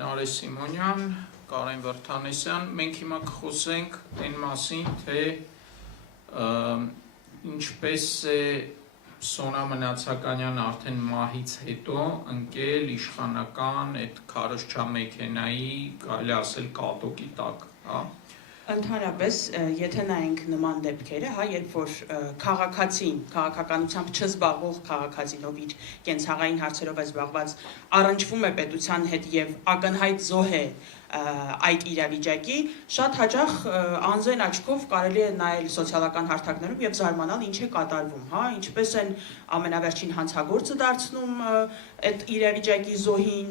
Նարե Սիմոնյան, Կարեն Վրդանեսյան, մենք հիմա կխոսենք այն մասին, թե ինչպես է Սոնա Մնացականյան արդեն մահից հետո ընկել իշխանական այդ քարոզչամեքենայի, կարելի ասել կատոկի տակ, հա։ Ընդհանրապես, եթե նայենք նման դեպքերը, հա, երբ որ քաղաքացին, քաղաքականությամբ չզբաղվող քաղաքացին, ով իր կենցաղային հարցերով է զբաղված, առնչվում է պետության հետ եւ ակնհայտ զոհ է այդ իրավիճակի, շատ հաճախ անզեն աչքով կարելի է նայել սոցիալական հարթակներում եւ զարմանալ ինչ է կատարվում, հա, ինչպես են ամենավերջին հանցագործը դարձնում այդ իրավիճակի զոհին,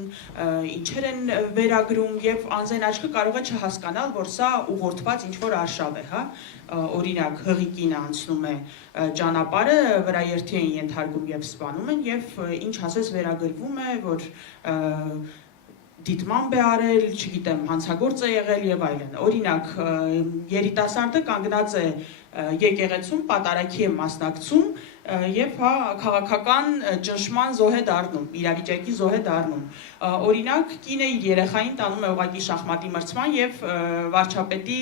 ինչեր են վերագրում եւ անզեն աչքը կարող է չհասկանալ, որ սա ուղղորդված ինչ-որ արշավ է, հա, օրինակ հղիկին անցնում է ճանապարհը, վրաերթի են ենթարկում եւ սպանում են եւ ինչ ասես վերագրվում է, որ դիտմամբ է արել, չգիտեմ, հանցագործ է եղել եւ այլն։ Օրինակ, երիտասարդը կանգնած է եկեղեցում, պատարագի է մասնակցում եւ հա քաղաքական ճնշման զոհ է դառնում, իրավիճակի զոհ է դառնում։ Օրինակ, կինը իր երեխային տանում է ուղղակի շախմատի մրցման եւ վարչապետի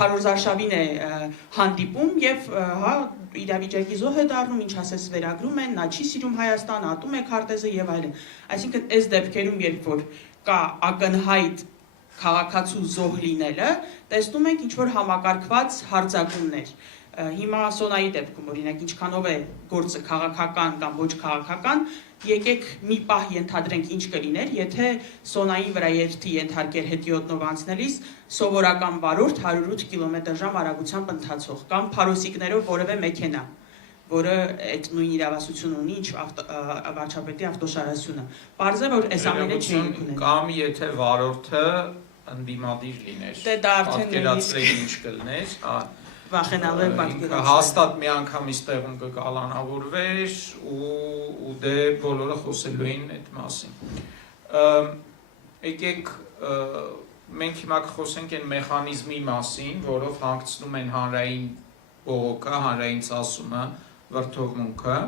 քարոզարշավին է հանդիպում եւ հա իրավիճակի զոհ է դառնում, ինչ ասես վերագրում են, նա չի սիրում Հայաստան, ատում է քարտեզը եւ այլն։ Այսինքն այս դեպքերում, երբ որ կա ակնհայտ քաղաքացու զոհ լինելը, տեսնում ենք ինչ-որ համակարգված հարձակումներ։ Հիմա Սոնայի դեպքում, օրինակ, ինչքանով է գործը քաղաքական կամ ոչ քաղաքական, եկեք մի պահ ենթադրենք ինչ կլիներ, եթե Սոնային վրա երթի ենթարկեր հետիոտնով անցնելիս սովորական վարորդ 108 կմ/ժ արագությամբ ընթացող կամ փարոսիկներով որևէ մեքենա, որը այդ նույն իրավասությունը ունի, ինչ վարչապետի ավտոշարասյունը։ Պարզ է, որ այս ամենը չէին ունեն։ Կամ եթե վարորդը ընդդիմադիր լիներ, պատկերացրեք ինչ կլներ, վախենալու է պատկերացնել։ Հաստատ մի անգամից տեղում կկալանավորվեր ու դե բոլորը խոսելու էին այդ մասին։ Եկեք մենք հիմա կխոսենք այն մեխանիզմի մասին, որով հանգցնում են հանրային բողոքը, հանրային ծասումը, վրդովմունքը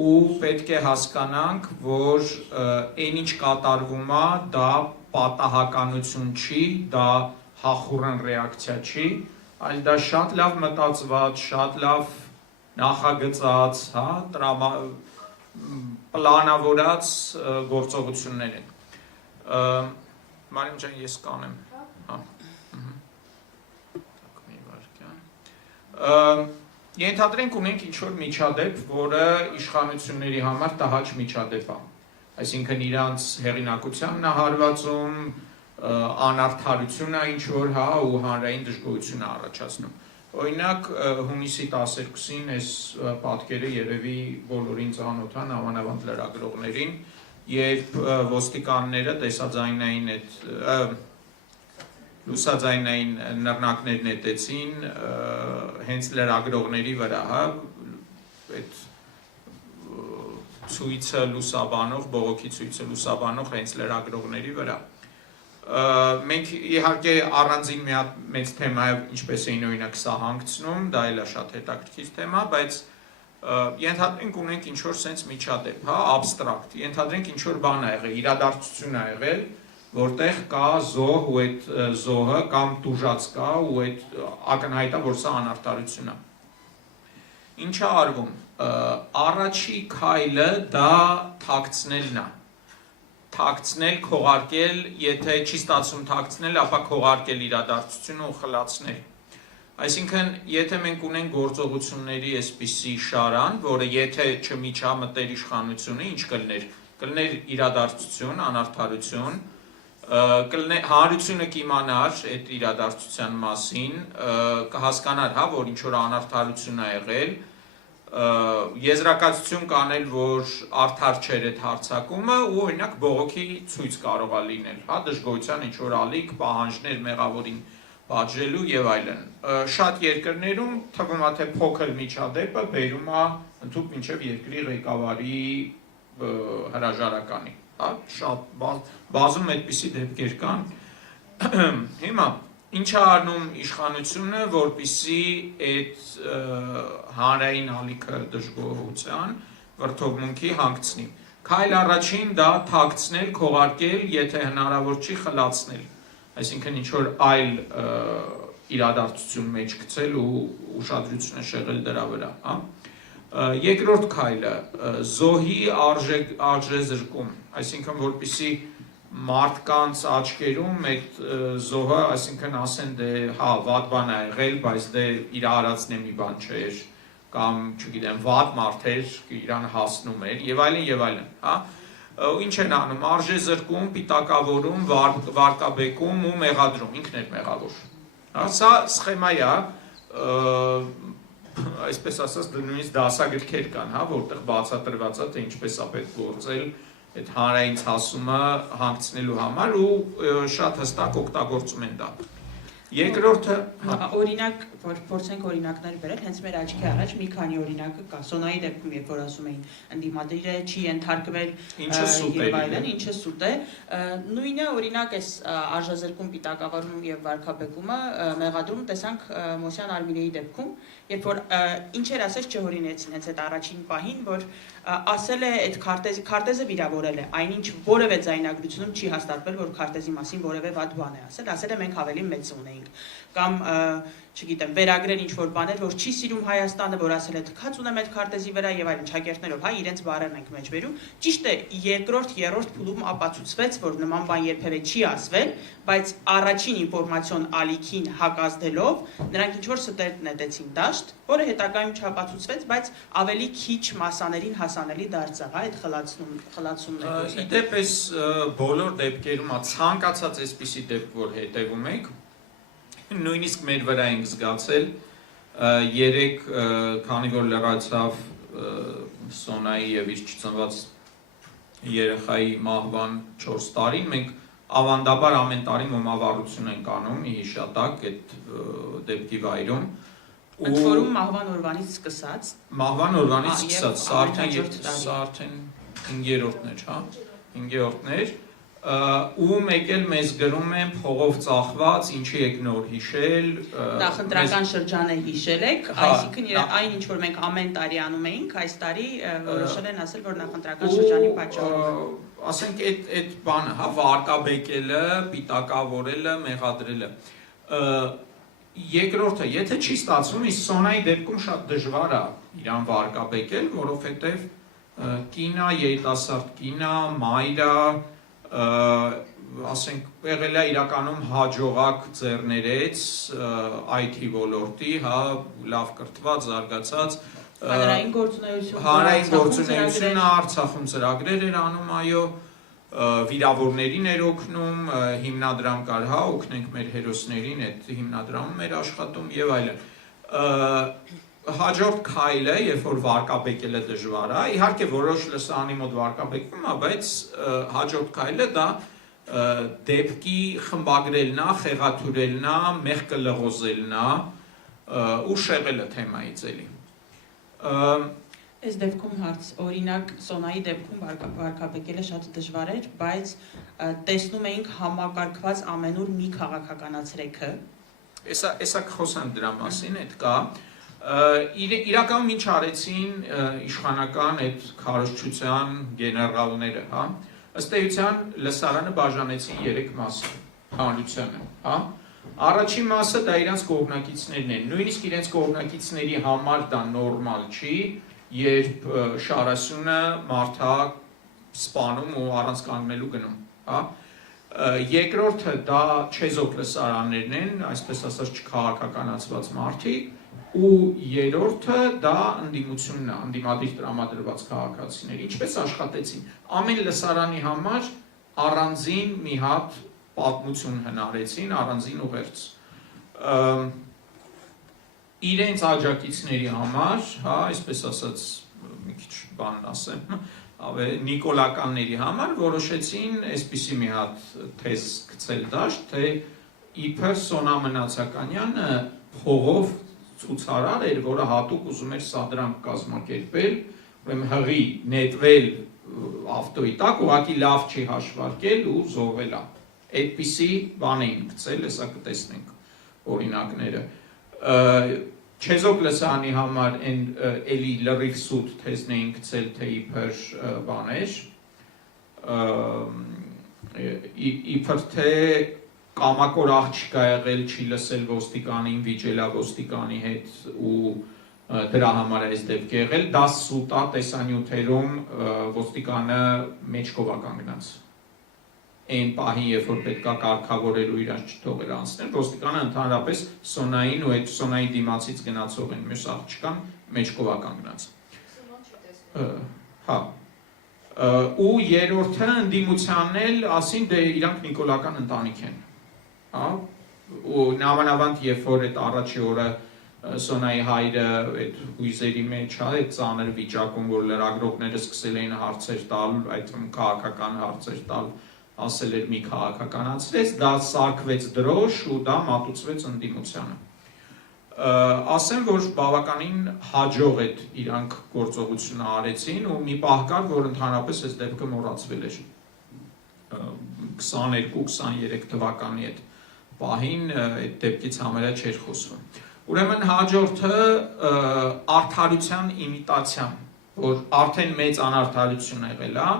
ու պետք է հասկանանք, որ այն ինչ կատարվում է, դա պատահականություն չի, դա հախուռն ռեակցիա չի, այլ դա շատ լավ մտածված, շատ լավ նախագծած, հա, պլանավորած գործողություններ են։ Մարիամ ջան, ես կանեմ, հա։ Ենթադրենք ունենք ինչ-որ միջադեպ, որը իշխանությունների համար տհաճ միջադեպ է, այսինքն իրանց հեղինակությանն է հարվածում, անարդարություն է ինչ-որ, հա, ու հանրային դժգոհություն է առաջացնում։ Օրինակ, հունիսի 12-ին այս պատկերը երևի բոլորին ծանոթ են, ամանավանդ լրագրողներին, երբ ոստիկանները տեսաձայնային լուսաձայնային նռնակներ նետեցին հենց լրագրողների վրա, հա, այդ ցույցը լուսաբանող, բողոքի ցույցը լուսաբանող հենց լրագրողների վրա։ Մենք իհարկե առանձին մի հատ մեծ թեմա է, ինչպես էին օրինակ սա հանգցնում, դա էլ է շատ հետաքրքիր թեմա, բայց ենթադրենք ունենք ինչ-որ սենց միջադեպ, հա, աբստրակտ, ենթադրենք ինչ-որ բան է եղել, իրադարձություն է եղել, որտեղ կա զոհ ու այդ զոհը կամ տուժած կա ու այդ ակնհայտ է, որ սա անարդարություն է։ Ինչ է արվում։ Առաջի քայլը դա թաքցնելն է։ Թաքցնել, քողարկել, եթե չի ստացվում թաքցնել, ապա քողարկել իրադարձությունը ու խլացնել։ Այսինքն, եթե մենք ունենք գործողությունների այսպիսի շարան, որը եթե չմիջամտեր իշխանությունը, ինչ կլներ։ Կլներ իրադարձություն, անարդարություն, հանրությունը կիմանար այդ իրադարձության մասին, կհասկանար, հա, որ ինչ-որ անարդարություն է եղել, եզրակացություն կանել, որ արդար չէր այդ հարձակումը ու օրինակ բողոքի ցույց կարող է լինել, հա, դժգոհության ինչ-որ ալիք, պահանջներ մեղավորին պատժելու եւ այլն։ Շատ երկրներում թվում է թե փոքր միջադեպը բերում է ընդհանուր մինչեւ երկրի ղեկավարի հրաժարականի, հա, շատ բազում այդպիսի դեպքեր կան։ Հիմա Ինչ է անում իշխանությունը, որպեսզի այդ հանրային ալիքը դժգոհության վրդովմունքի հանգցնի։ Քայլ առաջին դա թաքցնել, քողարկել, եթե հնարավոր չի խլացնել, այսինքն ինչ որ այլ իրադարձություն մեջ գցել ու ուշադրությունը շեղել դրա վրա, հա։ Երկրորդ քայլը զոհի արժեզրկում, այսինքն որպեսզի մարդկանց աչքերում այդ զոհը, այսինքն ասեն դե հա վատ բան է եղել, բայց դե իր արածն է մի բան չէր, կամ չգիտեմ վատ մարդ էր, իրան հասնում էր եւ այլն, հա։ Ինչ են անում, արժեզրկում, պիտակավորում, վարկաբեկում ու մեղադրում, ինքն էր մեղավոր։ Սա սխեմա է, այսպես ասած նույնիսկ դասագրքեր կան, հա, որտեղ բացատրված է, թե ինչպես է պետք գործել այդ հանրային ցասումը հանգցնելու համար ու շատ հստակ օգտագործում են դա։ Երկրորդը օրինակ, որ փորձենք օրինակներ բերել, հենց մեր աչքի առաջ մի քանի օրինակը կա։ Սոնայի դեպքում, երբ որ ասում էին ընդդիմադիրը չի ենթարկվել եւ այլն, ինչը սուտ է, նույնը օրինակ էս արժեզրկում, պիտակավորում եւ վարկաբեկումը մեղադրում տեսանք Մոսյան Արմինեի դեպքում, երբ որ ինչ էր ասես չհորինեցին հենց այդ առաջին պահին, որ ասել է այդ քարտեզը վիրավորել է, այնինչ որևէ ձայնագրությունում չի հաստատվել, որ քարտեզի մասին որևէ վատ բան է ասել է մենք ավելի մեծ ունեինք, կամ չգիտեմ, վերագրել ինչ-որ բաներ, որ չի սիրում Հայաստանը, որ ասել է թքած ունեմ այդ քարտեզի վրա եւ այլն, ճակերտներով, հա, իրենց բառերն ենք մեջ վերում։ Ճիշտ է, երկրորդ, երրորդ փուլում ապացուցվեց, որ նման բան երբևէ չի ասվել, բայց առաջին ինֆորմացիոն ալիքին հակազդելով նրանք ինչ-որ ստեր նետեցին դաշտ, որը հետագայում չապացուցվեց, բայց ավելի քիչ մասաներին հասանելի դարձավ, հա, այդ խլացումները։ Իդեպ էս բոլոր դեպքերում ցանկացած այսպիսի դեպք, որ հետևում եք, նույնիսկ մեր վրա ենք զգացել, երեք, քանի որ լրացավ Սոնայի եւ իր չծնված երեխայի մահվան 4 տարին, մենք ավանդաբար ամեն տարի մոմավառություն ենք անում ի հիշատակ այդ դեպքի վայրում։ Ընդ որում մահվան օրվանից սկսած։ Մահվան օրվանից սկսած, սա արդեն 5-րդն էր, հա, 5-րդն էր։ Ու մեկ էլ մեզ գրում են փողով ծախված, ինչի եք նոր հիշել։ Նախընտրական շրջանը հիշել եք, այսինքն այն ինչ որ մենք ամեն տարի անում էինք, այս տարի որոշել են ասել, որ նախընտրական շրջանի պատճառով։ Ասենք այդ բանը, հա, վարկաբեկելը, պիտակավորելը, մեղադրելը։ Երկրորդը, եթե չի ստացվում, իսկ Սոնայի դեպքում շատ դժվար է իրան վարկաբեկել, որովհետև կինա, երիտասարդ կինա, մայր է, ասենք, եղել է իրականում հաջողակ ձեռներեց IT ոլորտի, հա, լավ կրթված, զարգացած, հանրային գործունեությունը Արցախում ծրագրեր էր անում, այո, վիրավորներին էր օգնում, հիմնադրամ կար, հա, օգնենք մեր հերոսներին, այդ հիմնադրամում էր աշխատում եւ այլն։ Հաջորդ քայլը, երբ որ վարկաբեկելը դժվար է, իհարկե որոշ լսարանի մոտ վարկաբեկվում է, բայց հաջորդ քայլը դա դեպքի խմբագրելն է, խեղաթյուրելն է, մեղքը լղոզելն է ու շեղելը թեմայից էլի։ Այս դեպքում հարց, օրինակ Սոնայի դեպքում վարկաբեկելը շատ դժվար էր, բայց տեսնում էինք համակարգված ամենուր մի քաղաքականացրեքը։ Էսա կխոսանք դրա մասին, այդ կա։ Իրականում ինչ արեցին իշխանական այդ քարոզչության գեներալները, հա, ըստ էության լսարանը բաժանեցին 3 մասի հանրությանը, հա։ Առաջին մասը դա իրենց կողմնակիցներն են, նույնիսկ իրենց կողմնակիցների համար դա նորմալ չի, երբ շարասյունը մարդա սպանում ու առանց կանգնելու գնում, հա։ Երկրորդը դա չեզոք լսարաններն են, այսպես ասած չքաղաքականացված մարդիկ, ու երրորդը դա ընդդիմությունն է, ընդդիմադիր տրամադրված քաղաքացիներ, ինչպես աշխատեցին, ամեն լսարանի համար առանձին մի հատ պատմություն հնարեցին, առանձին ուղերձ, իրենց աջակիցների համար, հա, այսպես ասած, մի քիչ բան ասեմ, նիկոլականների համար որոշեցին այսպիսի մի հատ թեզ գցել դաշտ, թե իբր Սոնա Մնացականյանը փողով ցուցարար էր, որը հատուկ ուզում էր սադրանք կազմակերպել, ուրեմն հղի նետվել ավտոյի տակ, ուղղակի լավ չի հաշվարկել ու զոհվել է։ Այդպիսի բան էին գցել, հեսա կտեսնենք։ օրինակները։ Չեզոք լսանի համար այն էլի լրիվ սուտ թեզն էին գցել, թե իբր բաներ, իբր թե կամակոր աղջիկ ա եղել, չի լսել ոստիկանին, վիճելա ոստիկանի հետ ու դրա համար այս դեպք եղել, դա սուտ ա տեսանյութերում ոստիկանը մեջքով ա կանգնած։ Այն պահին, երբ որ պետք է կարգավորելու իրանց չթողել անցնել, ոստիկանը ընդհանրապես Սոնային ու այդ Սոնայի դիմացից գնացող են մյուս աղջկան մեջքով ա կանգնած։ Հա։ Ու երրորդը ընդդիմությանն էլ ասին, դե իրանք նիկոլական ընտանիք են։ Հա։ Ու նամանավանդ երբ որ այդ առաջի օրը Սոնայի հայրը այդ հույզերի մեջ է, այդ ծանր վիճակում, որ լրագրողները սկսել էին հարցեր տալ, այդ քաղաքական հարցեր տալ, ասել էր մի քաղաքականացրեց, դա սարքվեց դրոշ ու դա մատուցվեց ընդդիմությանը։ Ասեմ, որ բավականին հաջող այդ իրանք գործողությունը արեցին ու մի պահ կար, որ ընդհանրապես այս դեպքը մոռացվել էր։ 22-23 թվականի այդ պահին այդ դեպքից համարյա չէր խոսվում։ Ուրեմն հաջորդը արդարության իմիտացիան, որ արդեն մեծ անարդարություն եղել է,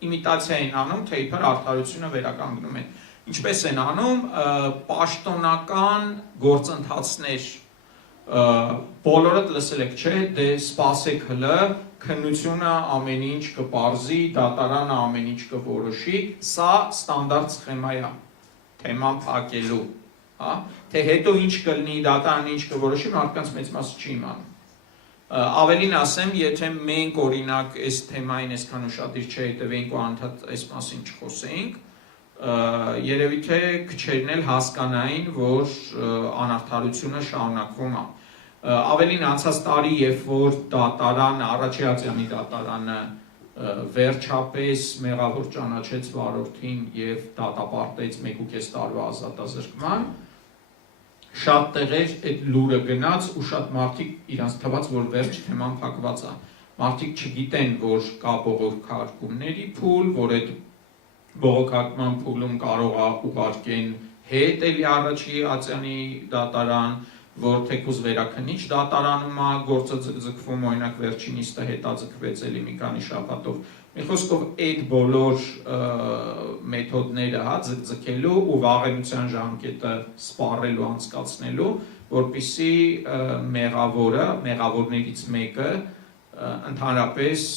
իմիտացիա են անում, թե իբր արդարությունը վերականգնում են։ Ինչպես են անում, պաշտոնական գործընթացներ, բոլորդ լսել եք, չէ, դե սպասեք հլը, քննությունը ամեն ինչ կպարզի, դատարանը ամեն ինչ կորոշի, սա ստանդարտ սխեմա է, թեման փակելու, հա, թե հետո ինչ կլինի, դատարանը ինչ կորոշի, մարդկանց մեծ մասը չի իմանում։ Ավելին ասեմ, եթե մենք օրինակ այս թեմային այսքան ուշադիր չհետևեինք ու անդադ այս մասին չխոսեինք, երևի թե քչերն էլ հասկանային, որ անարդարությունը շարունակվում է։ Ավելին անցած տարի, երբ որ դատարան, Առաջիացյանի դատարանը վերջապես մեղավոր ճանաչեց վարորդին եւ դատապարտեց 1.5 տարվա ազատազրկման, շատ տեղեր այդ լուրը գնաց ու շատ մարդիկ իրանց թվաց, որ վերջ թեման փակված է։ Մարդիկ չգիտեն, որ կա բողոքարկումների փուլ, որ այդ բողոքարկման փուլում կարող է ուղարկեն հետ էլի Առաջիացյանի դատարան, որ թեկուզ վերաքնիչ դատարանում է գործը ձգձգվում, օրինակ վերջին իստը հետաձգվեց էլի մի քանի շաբաթով։ Մի խոսքով այդ բոլոր մեթոդները հա ձգձգելու ու վաղեմության ժամկետը սպառելու անցկացնելու, որպեսզի մեղավորներից մեկը ընդհանրապես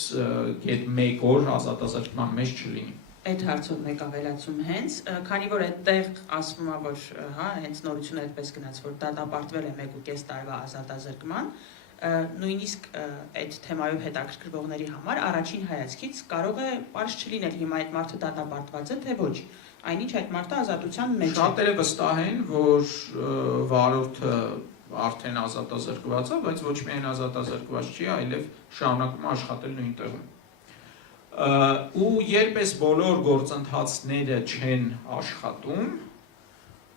այդ մեկ օր ազատազրկման մեջ չլինի։ Այդ հարցով մեկ ավելացում հենց, քանի որ այդտեղ ասվում է, որ հա հենց նորությունը այդպես գնաց, որ դատապարտվել է 1.5 տարվա ազատազրկման, նույնիսկ այդ թեմայով հետաքրքրվողների համար առաջին հայացքից կարող է պարզ չլինել հիմա այդ մարդը դատապարտված է, թե ոչ, այնինչ այդ մարդը ազատության մեջ է։ Շատերը վստահ են, որ վարորդը արդեն ազատազրկված է, բայց ոչ միայն ազատազրկված չի, այլև շարունակում է աշխատել նույն տեղում։ Ու երբ այս բոլոր գործընթացները չեն աշխատում,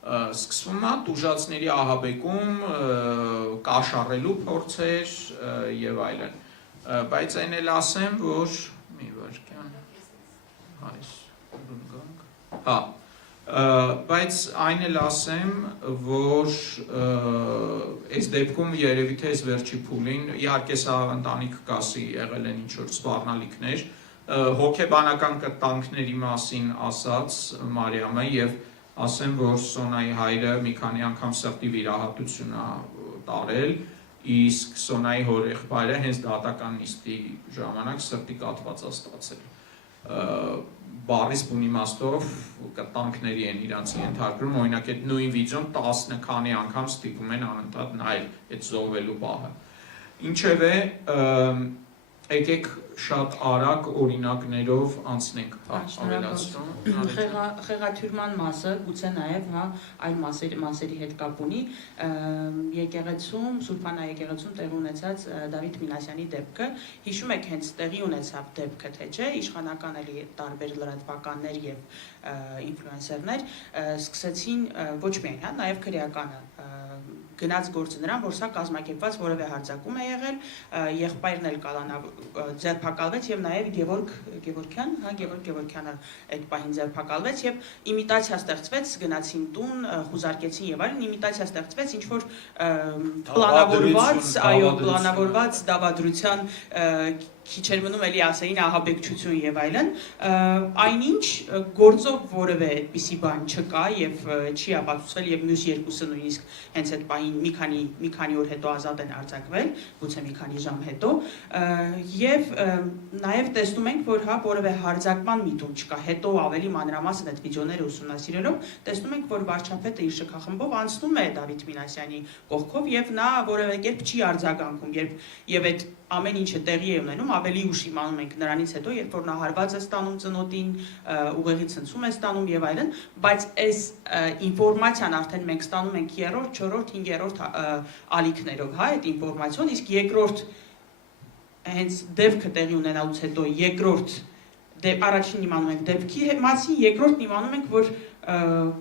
սկսվում է տուժածների ահաբեկում, կաշառելու փորձեր եւ այլն։ Բայց այն էլ ասեմ, որ մի վարքյան այս գնանք։ Հա, բայց այն էլ ասեմ, որ այս դեպքում երևի թե այս վերջի փուլին, իհարկե սա ընտանիք կասի եղել են ինչ որ սպառնալիքներ, հոգեբանական կտանքների մասին ասաց Մարիամը եւ ասեմ, որ Սոնայի հայրը մի քանի անգամ սրտի վիրահատություն է տարել, իսկ Սոնայի հորեղբայրը հենց դատական նիստի ժամանակ սրտի կաթված է ստացել։ Բառից բուն իմաստով կտանքների են իրանց ենթարկվում, օրինակ այդ նույն վիդեոն 10 քանի անգամ ստիպում են անընդհատ նայել այդ զոհվելու պահը։ Ինչևէ, եկեք շատ արագ օրինակներով անցնենք, ավելացնում։ Խեղաթյուրման մասը, գուցե նաև հա այլ մասերի հետ կապ ունի, եկեղեցում, Սուրբանա եկեղեցում տեղի ունեցած Դավիթ Մինասյանի դեպքը, հիշում եք հենց տեղի ունեցավ դեպքը, թե չէ, իշխանական էլի տարբեր լրատվականներ եւ ինֆլուենսերներ սկսեցին ոչ միայն հա, նաև քրեականը գնաց գործը նրան, որ սա կազմակերպված որևէ հարձակում է եղել, եղբայրն էլ ձերբակալվեց եւ նաեւ Գևորգ Գևորգյանը այդ պահին ձերբակալվեց եւ իմիտացիա ստեղծվեց, գնացին տուն, խուզարկեցին եւ այլն, իմիտացիա ստեղծվեց ինչ որ պլանավորված դավադրության քիչ էր մնում էլի ասեին ահաբեկչություն եւ այլն, այնինչ գործով որևէ այդպիսի բան չկա եւ չի ապացուցվել եւ մյուս երկուսը նույնիսկ հենց այդ պահին մի քանի օր հետո ազատ են արձակվել, գուցե մի քանի ժամ հետո, եւ նաեւ տեսնում ենք, որ հա որևէ հարձակման միտում չկա, հետո ավելի մանրամասն այդ վիդեոները ուսումնասիրելով տեսնում ենք, որ վարչապետը իր շքախմբով անցնում է Դավիթ Մինասյանի կողքով եւ նա որևէ կերպ չի արձագանքում, եւ այդ ամեն ինչը տեղի է ունենում, ավելի ուշ իմանում ենք նրանից հետո, երբ որ նա հարված է ստանում ծնոտին, ուղեղի ցնցում է ստանում եւ այլն, բայց այս ինֆորմացիան արդեն մենք ստանում ենք 3-րդ, 4-րդ, 5-րդ ալիքներով, հա, այդ ինֆորմացիան, իսկ երկրորդ հենց դեպքը տեղի ունենալուց հետո երկրորդ առաջին իմանում ենք դեպքի մասին, երկրորդն իմանում ենք, որ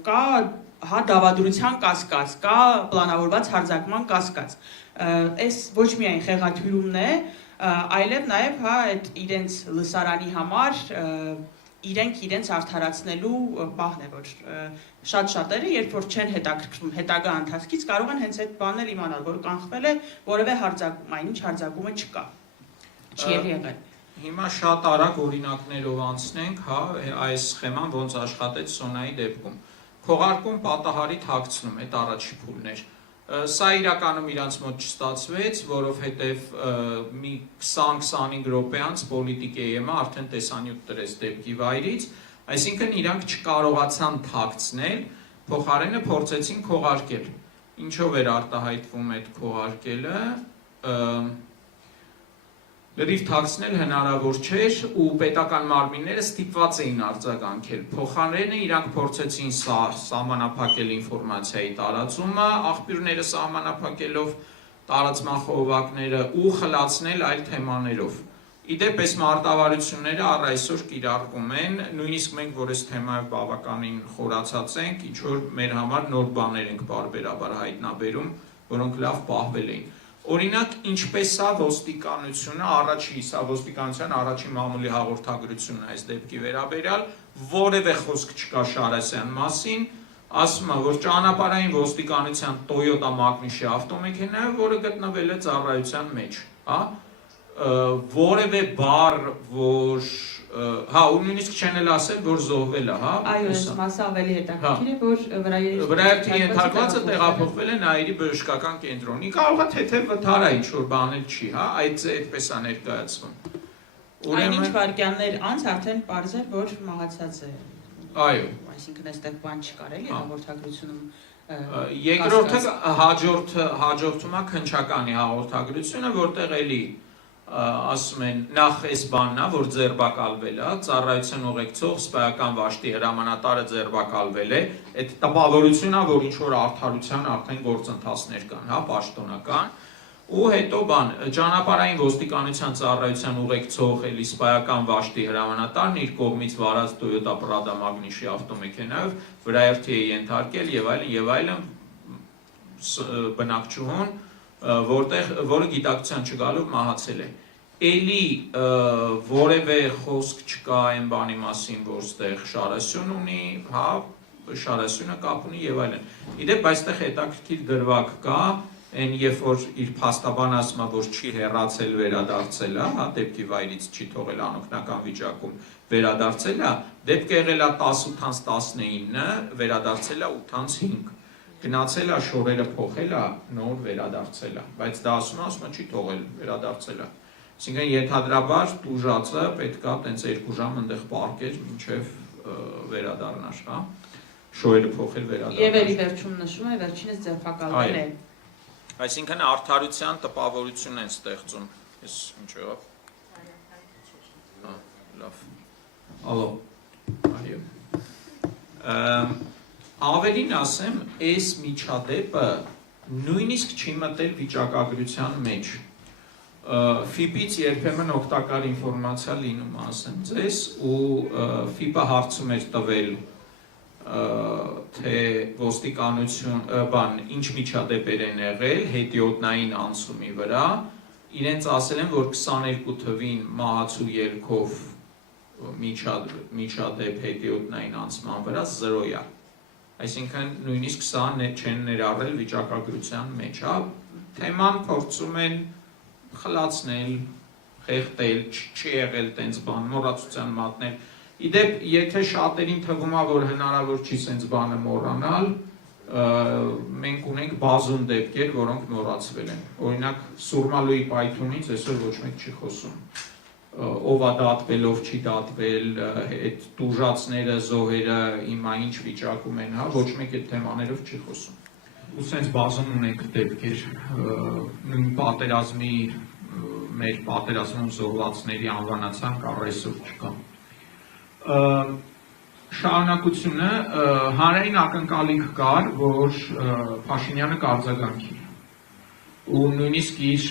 կա հա դավադրության կասկած, կա պլանավորված հարձակման կասկած։ Այս ոչ միայն խեղաթյուրումն է, այլև նաև հա այդ իրենց լսարանի համար իրենք իրենց արդարացնելու պահն է, որ շատ շատերը, երբ որ չեն հետաքրքրվում հետագա ընթացքից, կարող են հենց այդ բանն իմանալ, որ կանխվել է որևէ հարձակում, այնինչ հարձակումը չկա։ Չի եղել։ Հիմա շատ արագ օրինակներով անցնենք, հա, այս սխեման ոնց աշխատեց Սոնայի դեպքում։ Քողարկում պատահարի թաքցնում, այդ առաջի փուլն էր։ Սա իրականում իրանց մոտ չստացվեց, որովհետև մի 20-25 րոպե անց պոլիտիկ ԵՄ-ը արդեն տեսանյութ տրեց դեպքի վայրից, այսինքն իրանք չկարողացան թաքցնել, փոխարենը փորձեցին քողարկել։ Ինչով էր արտահայտվում այդ քողարկելը, լրիվ թաքցնել հնարավոր չէր ու պետական մարմինները ստիպված էին արձագանքել։ Փոխարենը իրանք փորձեցին սահմանափակել ինֆորմացիայի տարածումը, աղբյուրները սահմանափակելով տարածման խողովակները ու խլացնել այլ թեմաներով։ Իդեպ այս մարտավարությունները առ այսօր կիրառվում են, նույնիսկ մենք, որ այս թեմայով բավականին խորացած ենք, ինչ որ մեր համար նոր բաներ ենք բարբերաբար հայտնաբերում, որոնք լավ պահվել էին։ Օրինակ, ինչպես է ոստիկանությունը, ոստիկանության առաջի մամուլի հաղորդագրությունը այս դեպքի վերաբերյալ, որևէ խոսք չկա Շարասյան մասին, ասում է, որ ճանապարհային ոստիկանության Toyota Magnus-ի ավտոմեքենայով, որը գտնվել է ծառայության մեջ, հա, որևէ բառ, որ հա, ու նույնիսկ չեն էլ ասել, որ զոհվել է, հա։ Այո, այս մասը ավելի հետաքրքիր է, որ վրայերթի ենթարկվածը տեղափոխվել է Նաիրի բժշկական կենտրոնի։ Կարող է թեթև վթար է, ինչ որ բան էլ չի, հա, այդպես է ներկայացվում։ Այնինչ վայրկյաններ անց արդեն պարզ էր, որ մահացած է։ Այո։ Այսինքն այստեղ բան չկար էլի հաղորդագրությունում։ Երկրորդը հաջորդում է քննչականի հաղորդագրությունը, որտեղ էլի ասում են նախ այս բանն է, որ ձերբակալվել է, ծառայության ուղեկցող սպայական վաշտի հրամանատարը ձերբակալվել է, այդ տպավորությունն է, որ ինչ որ արդարության արդեն գործընթացներ կան, հա, պաշտոնական, ու հետո բան, ճանապարհային ոստիկանության ծառայության ուղեկցող էլի սպայական վաշտի հրամանատարն իր կողմից վարած Toyota Prado Magnus-ի ավտոմեքենայով վրայերթի է ենթարկել եւ այլն բնակչուհուն, որը գիտակցության չգալով մահացել է։ Էլի որևէ խոսք չկա այն բանի մասին, որ ստեղ Շարասյուն ունի, հա, Շարասյունը կապ ունի եւ այլն։ Իդեպ այստեղ հետաքրքիր դրվագ կա, այն երբ որ իր փաստաբան ասում է, որ չի հեռացել վերադարձել է, հա, դեպքի վայրից չի թողել անօգնական վիճակում, վերադարձել է, դեպքը եղել է 10:19, վերադարձել է 8:05։ Գնացել է, շորերը փոխել է, նոր վերադարձել է, բայց դա ասում է չի թողել, վերադարձել է։ Այսինքն ենթադրաբար տուժածը պետք է տենց 2 ժամ այնտեղ պարկեր, մինչև վերադառնար, հա, շորերը փոխել, վերադառնար։ Եվ էլի վերջում նշում է, վերջինս ձերբակալվել է։ Այսինքն արդարության տպավորություն են ստեղծում։ Ես ինչ եղավ։ Հա, լավ։ Ալո։ Այո։ Ավելին ասեմ, այս միջադեպը նույնիսկ չի մտել վիճակագրության մեջ։ FIP-ից երբեմն օգտակար ինֆորմացիա լինում, ասեմ ձեզ, ու FIP-ը հարցում էր տվել թե ոստիկանություն ինչ միջադեպեր են եղել հետիոտնային անցումի վրա, իրենց ասել են, որ 22 թվին մահացու ելքով միջադեպ հետիոտնային անցման վրա 0-յա։ Այսինքն նույնիսկ սա չեն ներառել վիճակագրության մեջ, հա, թեման փորձում են խլացնել, խեղդել, չի եղել տենց բան, մոռացության մատնել։ Իդեպ, եթե շատերին թվում է, որ հնարավոր չի սենց բանը մոռանալ, մենք ունենք բազում դեպքեր, որոնք մոռացվել են։ Օրինակ, Սուրմալուի պայթյունից այսօր ոչ մեկ չի խոսում։ Ով է դատվել, ով չի դատվել, այդ տուժածները, զոհերը հիմա ինչ վիճակում են, հա, ոչ մեկ այդ թեմաներով չի խոսում։ Ու սենց բազում ունենք դեպքեր, նույն պատերազմի, մեր պատերազմում զոհվածների անվանացան կար այսօր չկա։ Շարունակությունը հանրային ակնկալիք կար, որ Փաշինյանը կարձագանքի ու նույնիսկ իր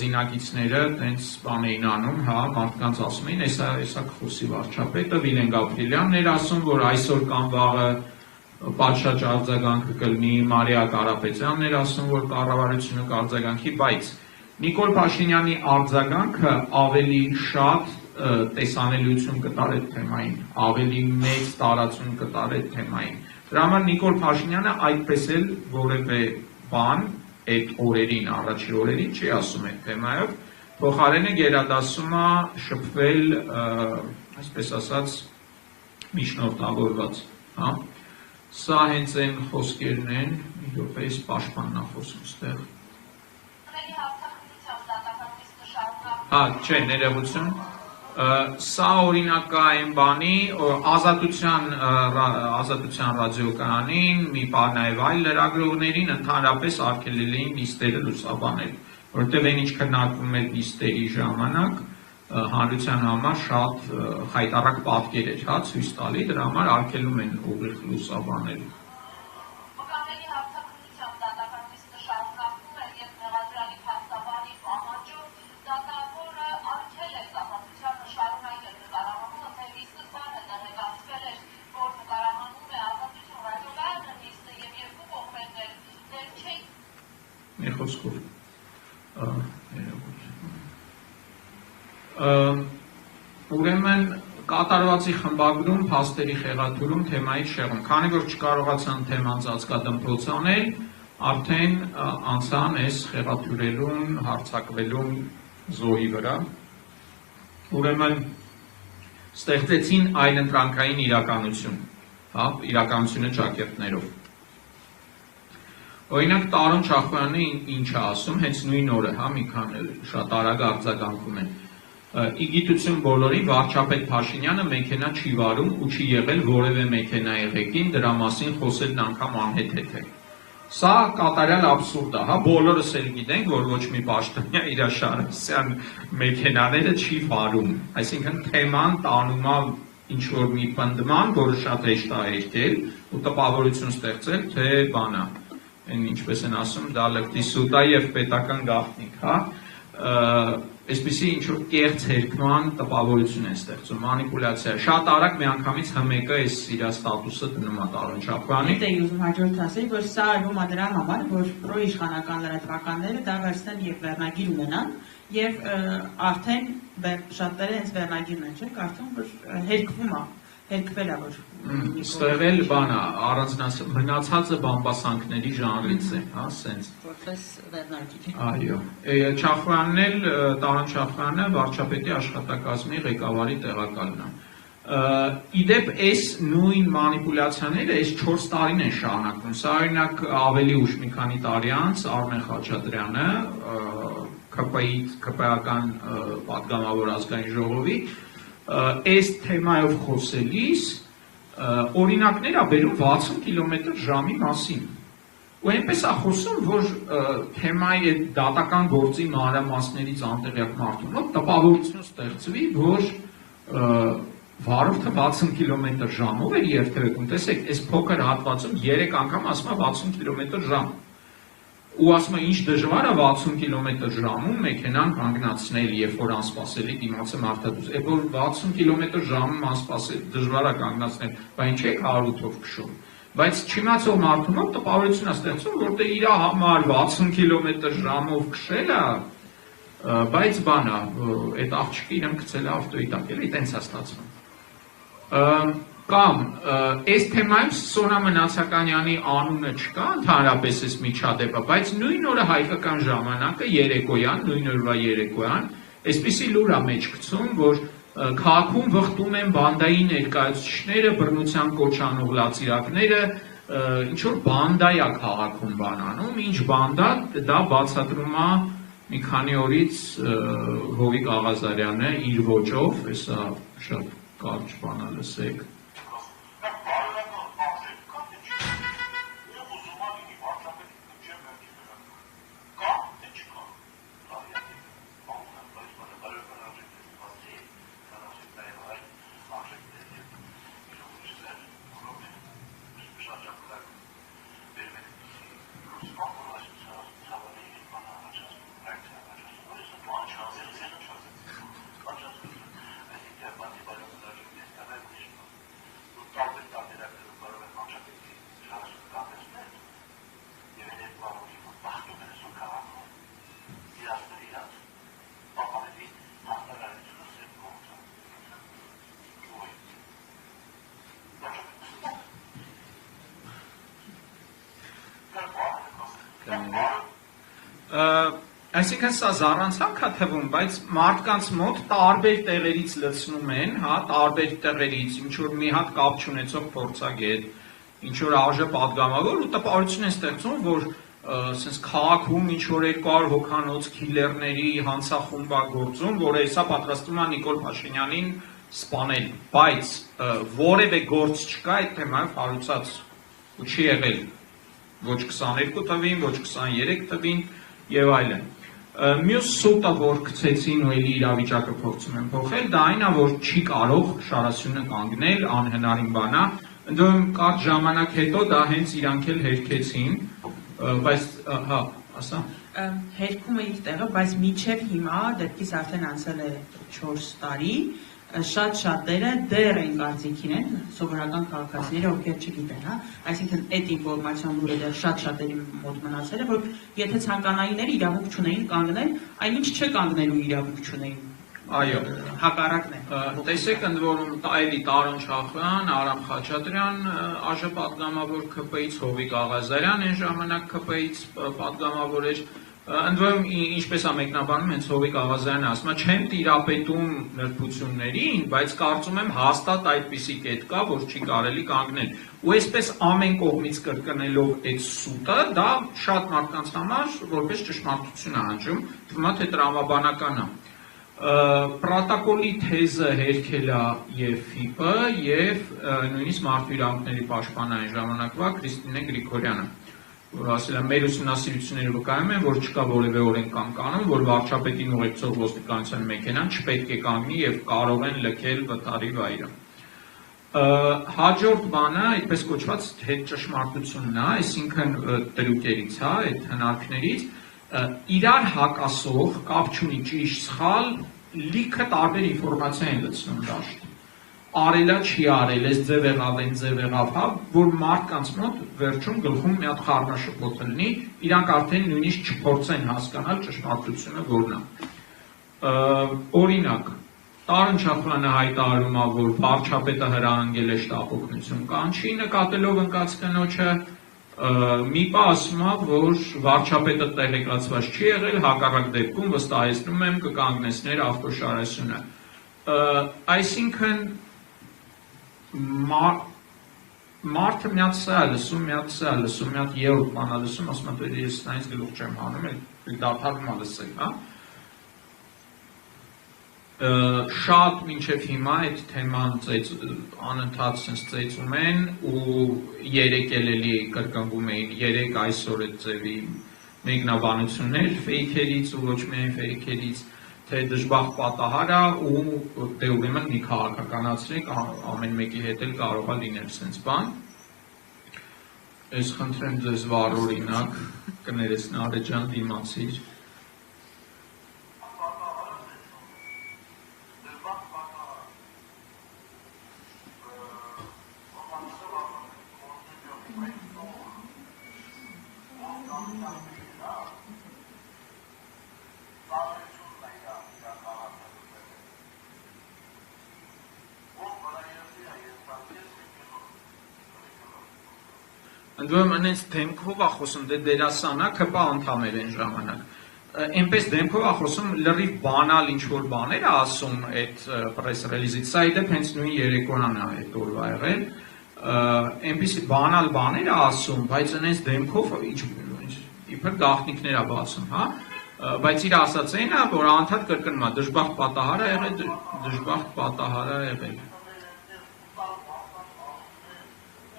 զինակիցները տենց բան էին անում, հա, մարդկանց ասում էին, էսա կխոսի վարչապետը, Վիլեն Գաբրիելյանն էր ասում, որ այսօր կամ վաղը պատշաճ արձագանքը կլինի, Մարիա Կարապետյանն էր ասում, որ կառավարությունը կարձագանքի, բայց Նիկոլ Փաշինյանի արձագանքը ավելի շատ տեսանելիություն կտար այդ թեմային, ավելի մեծ տարածում կտար այդ թեմային։ Դրա համար Նիկոլ Փաշինյանը այդպես էլ որևէ բան այդ օրերին, առաջի օրերին չի ասում այդ թեմայով, փոխարենը գերադասում է շփվել, այսպես ասած, միջնորդավորված, հա։ Սա հենց այն խոսքերն են, իրոք պաշտպանն է խոսում ստեղ։ Հա, չէ, ներողություն։ Սա օրինակ է այն բանի, ազատության ռադիոկայանին, մի պար նաև այլ լրագրողներին ընդհանրապես արգելել էին նիստերը լուսաբանել, որովհետև այն ինչ քննարկվում էր նիստերի ժամանակ, հանրության համար շատ խայտառակ պատկեր էր, հա, ցույց տալի, դրա համար արգելում են ուղիղ լուսաբանել։ Ուրեմն կատարվածի խմբագրում, փաստերի խեղաթյուրում, թեմայի շեղում, քանի որ չկարողացան թեման ծածկադմփոց անել, արդեն անցան այս խեղաթյուրելուն, հարձակվելուն զոհի վրա, ուրեմն ստեղծեցին այլընտրանքային իրականություն, հա, իրականությունը ճակերտներով։ Օրինակ Տարոն Չախոյանը ինչ է ասում, հենց նույն օրը, հա, մի քանի շատ արագ արձագանքում են։ Ի գիտություն բոլորի վարչապետ Փաշինյանը մեքենա չի վարում ու չի եղել որևէ մեքենայի ղեկին, դրա մասին խոսելն անգամ անհեթեթ է։ Սա կատարյալ աբսուրդ է, հա, բոլորս էլ գիտենք, որ ոչ մի պաշտոնյա իր Շարասյան մեքենաները չի վարում, այսինքն թեման տանում է ինչ-որ մի պնդման, որը շատ հեշտ է երկել ու տպավորություն ստեղծել, թե բանա, ինչպես են ասում, դա լկտի սուտ է և պետական գաղտնիք, հա, այսպիսի ինչ-որ կեղծ հերքման տպավորություն են ստեղծում, մանիպուլյացիա, շատ արագ մի անգամից հմեկը այս իր ստատուսը դնում է Տարոն Չախոյանի։ Դե ուզում հաջորդ ասել, որ սա արվում է դրա համար, որ պրոիշխանական լրատվականները դա վերցնեն եւ վերնագիր ունենան եւ արդեն շատերը հենց վերնագիրն են, չէ՞, կարծում որ հերքվում է, հերքվել է որ Ստեղ էլ բան է, մնացածը բամբասանքների ժանրից է, հա, սենց։ Որպես վերնագիր։ Այո, Չախոյանն էլ, Տարոն Չախոյանը վարչապետի աշխատակազմի ղեկավարի տեղակալն է։ Իդեպ այս նույն մանիպուլյացիաները այս 4 տարին են շարունակվում, սա օրինակ ավելի ուշ մի քանի տարի անց Արմեն Խաչատրյանը, ԿՊ-ական պատգամավոր ազգային ժողովի, այս թեմայով խոսելիս օրինակներ է բերում 60 կմ/ժ-ի մասին։ Ու այնպես է խոսում, որ թեմայի այդ դատական գործի մանրամասներից անտեղյակ մարդու մոտ տպավորություն ստեղծվի, որ վարորդը 60 կմ/ժ-ով էր երթևեկում, տեսեք, այս փոքր հատվածում 3 անգամ ասում է 60 կմ/ժ։ ու ասում է ինչ դժվար է 60 կմ/ժ-ում մեքենան կանգնացնել, երբ որ անսպասելի դիմացը մարդադուս։ Երբ որ 60 կմ/ժ-ում անսպասելի դժվար է կանգնացնել, բայց ինչ եք 108-ով քշում։ Բայց չիմացող մարդու մոտ տպավորություն է ստեղծում, որտեղ իր համար 60 կմ/ժ-ով քշելը, բայց բան է, այդ աղջիկը իրեն գցել է ավտոյի տակ, էլի տենց է ստացվում։ Կամ այս թեմայում Սոնա Մնացականյանի անունը չկա ընդհանրապես այս միջադեպը, բայց նույն օրը հայկական ժամանակը երեկոյան, նույն օրվա երեկոյան, այսպիսի լուր է մեջ գցում, որ քաղաքում վխտում են բանդայի ներկայացուցիչները, բռնության կոչ անող լացիրակները, ինչ որ բանդա է քաղաքում բանանում, ինչ բանդա, դա բացատրում է մի քանի օրից Հովիկ Աղազարյանը իր ոճով, հեսա շատ կարճ բան է լսեք։ Այսինքն սա զառանցանք է թվում, բայց մարդկանց մոտ տարբեր տեղերից լցնում են, հա, տարբեր տեղերից, ինչ որ մի հատ կապ չունեցող փորձագետ, ինչ որ արժե падգամավոր ու տպավորություն է ստեղծում, որ sense քաղաքում ինչ որ 200 հոգանոց քիլերների հանցախումբ է գործում, որը հեսա պատրաստվում է Նիկոլ Փաշինյանին սպանել, բայց որևէ գործ չկա այդ թեմայով հարուցած ու չի եղել ոչ 22 թվին, ոչ 23 թվին եւ այլն։ Մյուս սուտը, որ գցեցին ու էլի իրավիճակը փորձում են փոխել, դա այն է, որ չի կարող Շարասյունը կանգնել, անհնարին բան է։ Ընդդեմ կարճ ժամանակ հետո դա հենց իրանք էլ հերքեցին, բայց հա, ասա։ Հերքում է իր տեղը, բայց մինչև հիմա դեպքից արդեն անցել է 4 տարի, շատ շատերը դեռ են կարծիքին են, սովորական քաղաքացիները, ովքեր չգիտեն, հա, այսինքն այդ ինֆորմացիոն լուրը դեռ շատ շատերի մոտ մնացել է, որ եթե ցանկանայիններ իրավունք չունեին կանգնել, այնինչ չկանգնելու իրավունք չունեին։ Այո, հակառակն է։ Տեսեք, ընդ որում այլի Տարոն Չախյան, Արամ Խաչատրյան, ԱԺ պատգամավոր ԿՊ-ից Հովիկ Աղազարյան այն ժամանակ ԿՊ-ից պատգամավոր էր, ընդ որում ինչպես է մեկնաբանում, հենց Հովիկ Աղազարյանը ասում է, չեմ տիրապետում նրբություններին, բայց կարծում եմ հաստատ այդպիսի կետ կա, որ չի կարելի կանգնել։ Ու այսպես ամեն կողմից կրկնելով այդ սուտը, դա շատ մարդկանց համար որպես ճշմարտություն է հնչում, թվում է թե տրամաբանական է։ Պրոտոկոլի թեզը հերքել է եւ ՖԻՊ-ը եւ նույնիսկ մարդու իրավունքների պաշտպանը այն ժամանակվա Քրիստինե Գրիգորյանը, որ ասել է մեր ուսումնասիրությունները վկայում են, որ չկա որևէ օրենք կամ կանոն, որ վարչապետին ուղեկցող ոստիկանության մեքենան չպետք է կանգնի եւ կարող են լքել վտարի վայրը։ Հաջորդ բանը, այդպես կոչված հետ ճշմարտությունն է, այսինքն տրուկերից, հա, այդ հնարքներից իրար հակասող, կապ չունի ճիշտ սխալ, լիքը տարբեր ինֆորմացիա են լցնում դաշտ։ Արելա չի արել, այս ձև եղավ, այն ձև եղավ, հա, որ մարդկանց մոտ վերջում գլխում մի հատ խառնաշփոթ լինի, իրանք արդեն նույնիսկ չփորձեն հասկանալ ճշմարտությունը որն է։ Օրինակ, Տարոն Չախյանը հայտարարում է, որ վարչապետը հրահանգել է շտապօգնություն կանչի, նկատելով ընկած կնոջը, ՄԻՊ-ը ասում է, որ վարչապետը տեղեկացված չի եղել, հակառակ դեպքում վստահեցնում եմ կկանգնեցներ ավտոշարասյունը։ Այսինքն մարդը մի հատ սա է լսում, մի հատ սա է լսում, մի հատ երրորդ բան է լսում, ասում է ես սրանից գլուխ չեմ հանում, դադարում է լսել, հա։ Շատ մինչև հիմա այդ թեման անընդհատ ծեծում են ու երեք էլի կրկնվում էին, երեք այսօր այդ ձևի մեկնաբանություններ ֆեյքերից ու ոչ միայն ֆեյքերից, թե դժբախտ պատահար է ու դե ուրեմն մի քաղաքականացրեք, ամեն մեկի հետ էլ կարող է լինել սենց բան։ Ես խնդրեմ ձեզ վառօրինակ կներես Նարեկ ջան դիմացիր։ Ընդդեմ անենց դեմքով է խոսում, դե դերասանա ԿՊ անդամեր են ժամանակ։ Այնպես դեմքով է խոսում լրիվ բանալ ինչ-որ բաներ է ասում այդ պրես ռելիզից, սա իդեպ հենց նույն երեկոյան է այդ օրվա եղել, այնպիսի բանալ բաներ է ասում, բայց անենց դեմքով իբր գաղտնիքներ է բացում, հա, բայց իր ասածն է, որ անդադ կրկնում է դժբախտ պատահար է եղել, դժբախտ պատահար է եղել։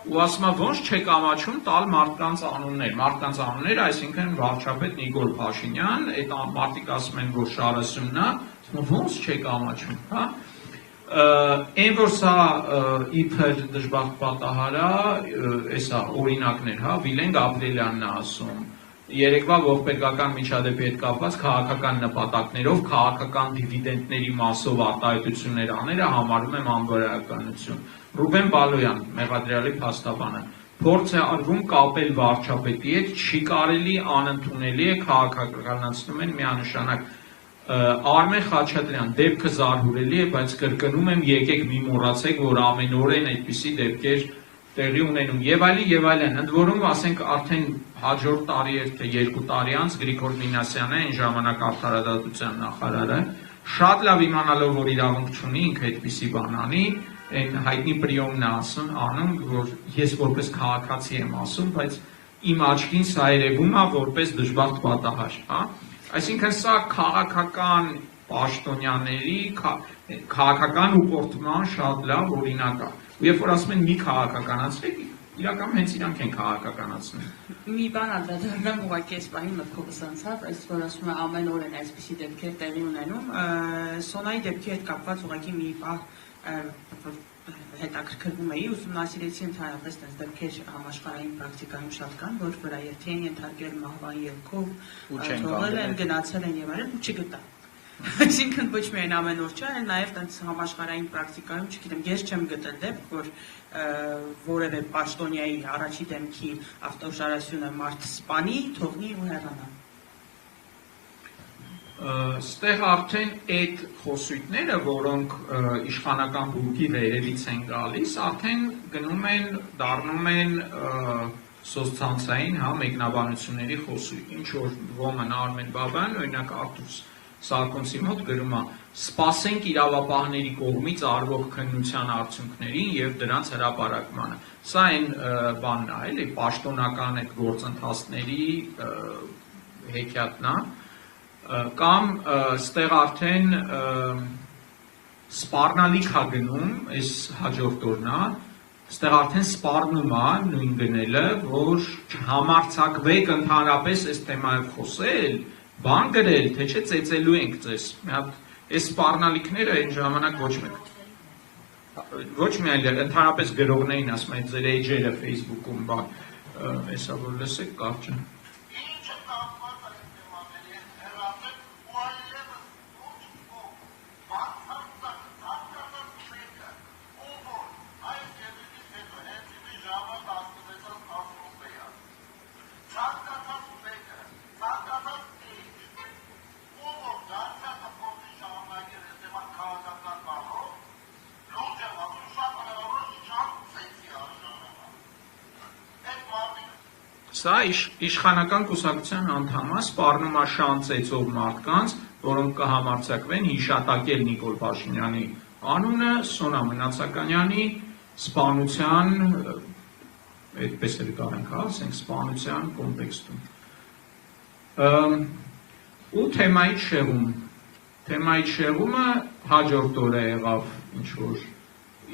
Ու ասում է ոնց չեք ամաչում տալ մարդկանց անուններ, այսինքն վարչապետ Նիկոլ Փաշինյան, այդ մարդիկ ասում են, որ Շարասյունն է, ոնց չեք ամաչում, հա։ Այն որ սա իբր դժբախտ պատահար է, էսա օրինակներ, հա, Վիլեն Գաբրիելյանն է ասում, երեկվա ողբերգական միջադեպի հետ կապված քաղաքական նպատակներով, քաղաքական դիվիդենտների մասով արտահայտություններ անելը համարում եմ անվարականություն։ Ռուբեն Բալոյան, մեղադրյալի փաստաբանը, փորձ է արվում կապել վարչապետի հետ, չի կարելի, անընդունելի է, քաղաքականացնում են միանշանակ։ Արմեն Խաչատրյան, դեպքը զարհուրելի է, բայց կրկնում եմ, եկեք մի մոռացեք, որ ամեն օր են այդպիսի դեպքեր տեղի ունենում եւ այլն, ընդ որում ասենք արդեն հաջորդ տարի էր թե 2 տարի անց Գրիգոր Մինասյանը, այն ժամանակ արդարադատության նախարարը, շատ լավ իմանալով, որ իրավունք չունի ինքը այդպիսի բան անի, այն հայտնի պրիոմն է անում, որ ես որպես քաղաքացի եմ ասում, բայց իմ աչքին սա երևում է որպես դժբախտ պատահար, հա? Այսինքն սա քաղաքական պաշտոնյաների քաղաքական ուղղորդման շատ լավ օրինակ է։ Ու երբ որ ասում են մի քաղաքականացրեք, իրականում հենց իրանք են քաղաքականացնում։ Մի բան անդրադառնամ ուղղակի այս բանի մտքովս անցավ, այս որ ասում է ամեն օր են այսպիսի դեպքեր տեղի ունենում, Սոնայի դեպքի հետ կապված ուղղակի մի բան հետաքրքրվում էի, ուսումնասիրեցի ընդհանրապես այս դեպքեր համաշխարհային պրակտիկայում շատ կան, որ վրաերթի են ենթարկել մահվան ելքով, թողել են, գնացել են եւ այլն, ու չգտա։ Այսինքն ոչ միայն ամեն օր չէ, այլ նաև տենց համաշխարհային պրակտիկայում, չգիտեմ, ես չեմ գտել դեպք, որ որևէ պաշտոնյայի առաջի դեմքի Ավտոշարասյունը մարդ սպանի, թողնի ու հեռանա։ Ստեղ արդեն այդ խոսույթները, որոնք իշխանական բուրգի վերևից են գալիս, արդեն գնում են, դառնում են սոցցանցային, հա, մեկնաբանությունների խոսույթ, ինչ որ ոմն Արմեն Բաբան, օրինակ Արտուր Սարգսյանի մոտ գրում է. «Սպասենք իրավապահների կողմից արվող քննության արդյունքներին եւ դրանց հրապարակմանը»։ Սա այն բանն է, էլի, պաշտոնական այդ գործընթացների հեքիաթն է, կամ ստեղ արդեն սպառնալիք է գնում, այս հաջորդ օրն է, ստեղ արդեն սպառնում է նույն գնելը, որ համարձակվեք ընդհանրապես այս թեմայով խոսել, բան գրել, թե չէ ծեծելու ենք ձեզ։ Այս սպառնալիքները այն ժամանակ ոչ միայն ընդհանրապես գրողներին ասում են ձեր էջերը Facebook-ում, հեսա որ լսեք կարճ։ Սա իշխանական կուսակցության անդամ է, սպառնում է շանցեցող մարդկանց, որոնք կհամարձակվեն հիշատակել Նիկոլ Փաշինյանի անունը Սոնա Մնացականյանի սպանության, այդպես էլ կարենք ասենք, սպանության կոնտեքստում։ Ու թեմայի շեղումը հաջորդ օրը եղավ ինչ-որ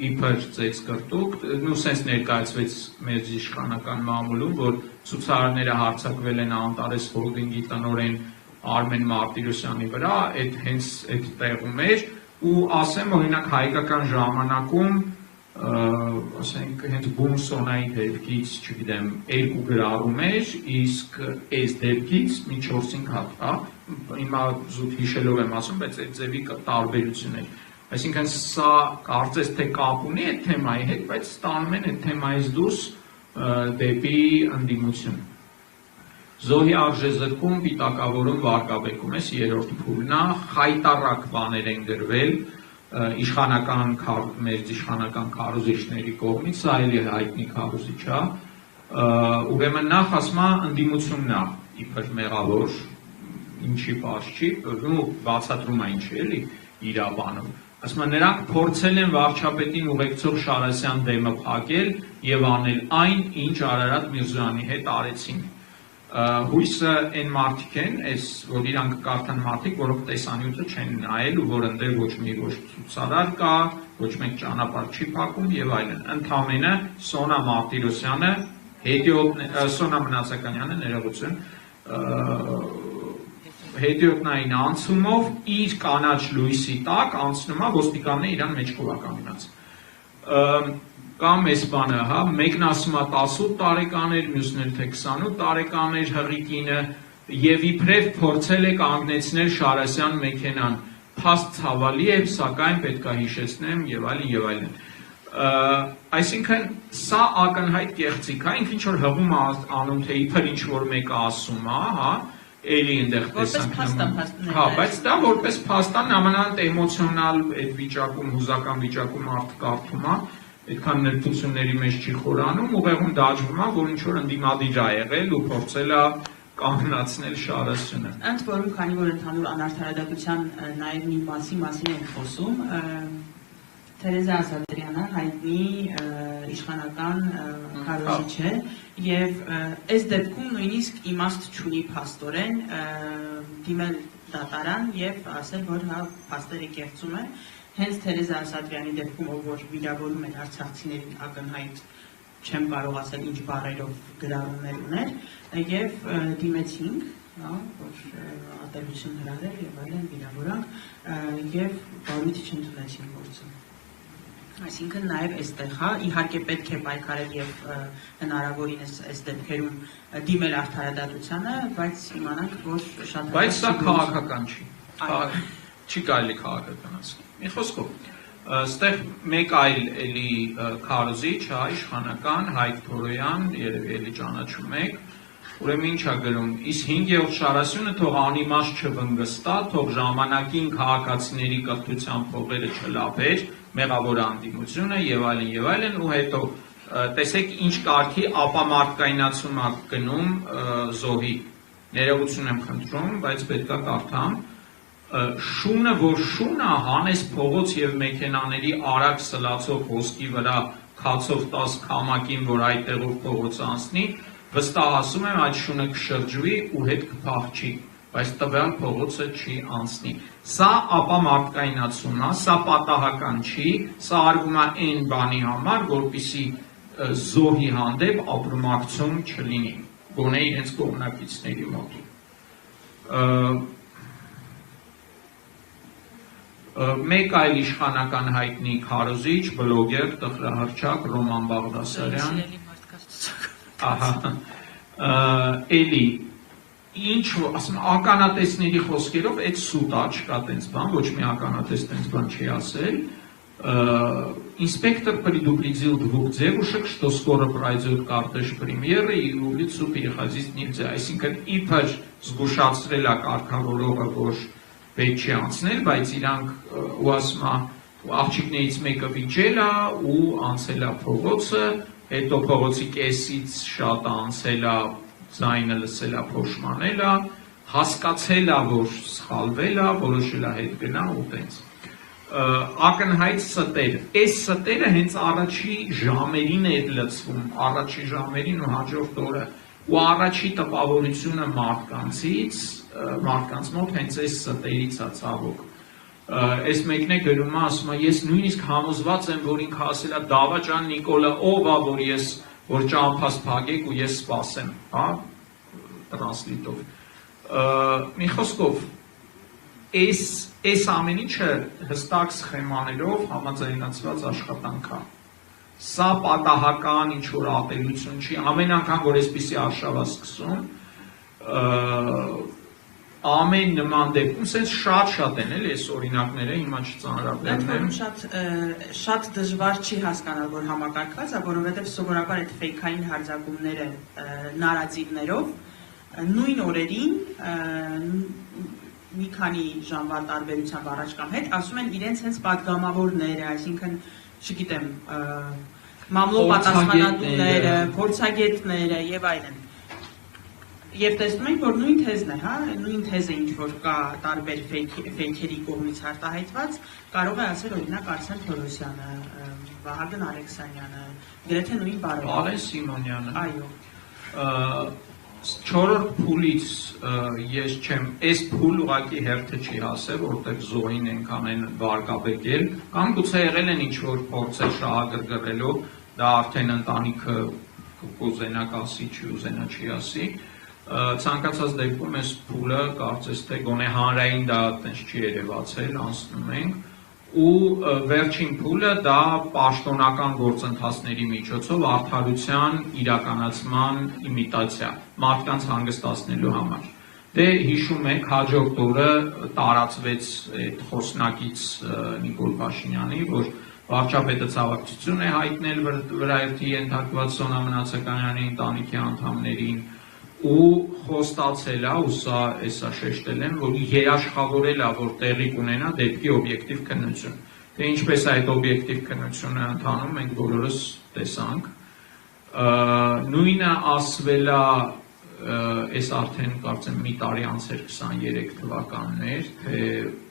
իբր ծեծ կրտուկ, նու սենց ներկայացվեց մեր իշխանական մամուլում, որ ցուցարարները հարձակվել են Անտարես հոլդինգի տնօրեն Արմեն Մարտիրոսյանի վրա, հենց այդ տեղում էր, ու ասեմ, օրինակ հայկական ժամանակում ասենք հենց բունսոնայի դեպքից, չգիտեմ, 2 գրառում էր, իսկ այս դեպքից մի 4-5 հատ, հա, հիմա զուտ հիշելով եմ ասում, բայց այդ ձևի տարբերություն էր։ Այսինքն սա կարծես թե կապ ունի այդ թեմայի հետ, բայց ստանում են այդ թեմայից դուրս դեպի ընդդիմություն։ Զոհի արժեզրկում, պիտակավորում, վարկաբեկում ես 3-րդ փուլն է, խայտառակ բաներ են գրվել մեր իշխանական քարոզիչների կողմից, սա էլի հայտնի քարոզիչ է, ուրեմն նախ ասում է ընդդիմությունն է իբր մեղավոր, ինչի պարզ չի, բացատրում է ինչ էլի իր բանում։ Ասում է նրանք փորձել են վարչապետին ուղեկցող Շարասյան դեմը փակել եւ անել այն, ինչ Արարատ Միրզոյանի հետ արեցին։ Հույսը այն մարդիկ են, որ իրանք կարդան մարդիկ, որոնք տեսանյութը չեն նայել ու որ ընդեր ոչ մի ցուցարար կա, ոչ մեկ ճանապարհ չի փակում եւ այլն։ Ընդամենը Սոնա Մարտիրոսյանը, Սոնա Մնացականյանը, ներողություն, հետիոտնային անցումով իր կանաչ լույսի տակ անցնում է ոստիկանները իրան մեջքով կանգնած։ Կամ այս բանը, հա, մեկն ասում է 18 տարեկան էր, մյուսն էլ թե 28 տարեկան էր հղիկինը եւ իբրև փորձել է կանգնեցնել Շարասյան մեքենան։ Փաստ ցավալի է, սակայն պետք է հիշեցնեմ եւ այլն եւ այլն։ Այսինքն սա ակնհայտ կեղծիք է, ինքը ինչ որ հղում է անում, թե իբր ինչ որ մեկը ասում է, հա, էլի այնտեղ տեսանք։ Հա, բայց դա որպես փաստան նամանալ էմոցիոնալ այդ վիճակում, հուզական վիճակում արդ կարդում է, այդքան նրբությունների մեջ չի խորանում, ուղեղում դաջվում է, որ ինչ որ ընդդիմադիր է եղել ու փորձել է կանգնացնել Շարասյանը։ Ընդ որում, քանի որ ընդհանուր անարդարադատության նաև մի մասին ենք խոսում, Թերեզա Ասատրյանը հայտնի իշխանական քարոզիչ է եւ այս դեպքում նույնիսկ իմաստ չունի փաստորեն դիմել դատարան եւ ասել, որ հա փաստերը կեղծում են, հենց Թերեզա Ասատրյանի դեպքում, որ վիրավորում են արցախցիներին ակնհայտ չեմ կարող ասել ինչ բառերով գրառումներ ուներ եւ դիմեցինք, հա, որ ատելություն հրավեր եւ այլն վիրավորանք եւ բարույթ չընդունեցին գործում։ Այսինքն նաև այստեղ, հա, իհարկե պետք է պայքարել եւ հնարավորինս այս դեպքերում դիմել արդարադատությանը, բայց իմանանք, որ շատ բայց սա քաղաքական չի։ Չի կարելի քաղաքականացնել։ Մի խոսքով, այստեղ մեկ այլ էլի քարոզիչ, հա, իշխանական Հայկ Թորոյան, երևի էլի ճանաչում եք, ուրեմն ինչ է գրում, իսկ 5-րդ Շարասյանը թող անիմաստ չվնգստա, թող ժամանակին քաղաքացիների կրթության փողերը չլափեր, մեղավոր անդիմությունը եւ այլն ու հետո տեսեք ինչ կարգի ապամարտկայնացում է գնում զոհի ներողություն եմ խնդրում բայց պետք է կարդամ շունը որ շունը հանես փողոց եւ մեքենաների արագ սլացող ոսկի վրա քացով 10 քամակին որ այդտեղով փողոց անցնի վստահացում եմ այդ շունը կշրջվի ու հետ կփախչի բայց տվյալ փողոցը չի անցնի Սա ապամարտկայնացում է, սա պատահական չի, սա արվում է այն բանի համար, որպեսզի զոհի հանդեպ ապրումակցում չլինի, գոնե իրենց կողմնակիցների մոտ։ Մեկ այլ իշխանական հայտնի քարոզիչ, բլոգեր, տխրահռչակ Ռոման Բաղդասարյան։ Էլի Ինչ ասում ականատեսների խոսքերով այդ սուտ է, չկա տենց բան, ոչ մի ականատես տենց բան չի ասել, Инспектор предупредил 2 девушек, что скоро пройдет кортеж премьера и улицу переходить нельзя. Այսինքն իբր զգուշացրել է կարգավորողը, որ պետք չի անցնել, բայց իրանք ու ասում է աղջիկներից մեկը վիճել է ու անցել է փողոցը, հետո փողոցի կեսից շատ անցել է Ձայնը լսել է փոշմանել է, հասկացել է, որ սխալվել է, որոշել է հետ գնա ու տենց։ Ակնհայտ ստեր, այս ստերը հենց առաջի ժամերին է լցվում, առաջի ժամերին ու հաջորդ օրը, ու առաջի տպավորությունը մարդկանց մոտ հենց այս ստերից է ցավոք։ Այս մեկն է գրում է, ասում է, ես նույնիսկ համոզված եմ, որ ինքը ասել է Դավաճան Նիկոլը ով է, որ ճամփաս փակեք ու ես սպասեմ, հա, տրանսլիտով։ Մի խոսքով, այս ամեն ինչը հստակ սխեմաներով համաձայնացված աշխատանք է։ Սա պատահական ինչ-որ ատելություն չի, ամեն անգամ, որ այսպիսի արշավա սկսում, ամեն նման դեպքում, սենց շատ են էլի այս օրինակները, հիմա չծանրաբերեմ։ Շատ դժվար չի հասկանալ, որ համակարգված է, որովհետև սովորաբար այդ ֆեյքային հարձակումները նարատիվներով նույն օրերին մի քանի ժամվա տարբերությամբ առաջ կամ հետ ասում են իրենց հենց պատգամավորները, այսինքն, չգիտեմ, մամլո պատասխանատուները, փորձագետները եւ այլն։ Եվ տեսնում ենք, որ նույն թեզն է, հա, նույն թեզը ինչ որ կա տարբեր ֆեյքերի կողմից արտահայտված, կարող է ասել օրինակ Արսեն Թորոսյանը, Վահագն Ալեքսանյանը, գրեթե նույն բարերը։ Պարեն Սիմոնյանը։ Այո։ Չորրորդ փուլից ես չեմ, այս փուլ ուղղակի հերթը չի հասել, որտեղ զոհին ենք ամեն վարկաբեկել, կամ գուցե եղել են ինչ-որ փորձեր շահագրգռելով, դա արդեն ընտանիքը կուզենա կասի, չի ուզենա չի ասի, ցանկացած դեպքում այս փուլը կարծես թե գոնե հանրային դա այդպես չի երևացել, անցնում ենք, ու վերջին փուլը դա պաշտոնական գործընթացների միջոցով արդարության իրականացման իմիտացիա, մարդկանց հանգստացնելու համար։ Դե հիշում եք, հաջորդ օրը տարածվեց այդ խոսնակից Նիկոլ Փաշինյանի, որ վարչապետը ցավակցություն է հայտնել վրայերթի ենթարկված Սոնա Մնացականյանի ընտանիքի անդամներին ու խոստացել է, ու սա էսա շեշտել եմ, որ երաշխավորել է, որ տեղի կունենա դեպքի օբյեկտիվ քննություն։ Թե ինչպես այդ օբյեկտիվ քննությունը ընթանում, մենք բոլորս տեսանք։ Նույնը ասվել է, այս արդեն կարծեմ մի տարի անց էր 23 թվականներ, թե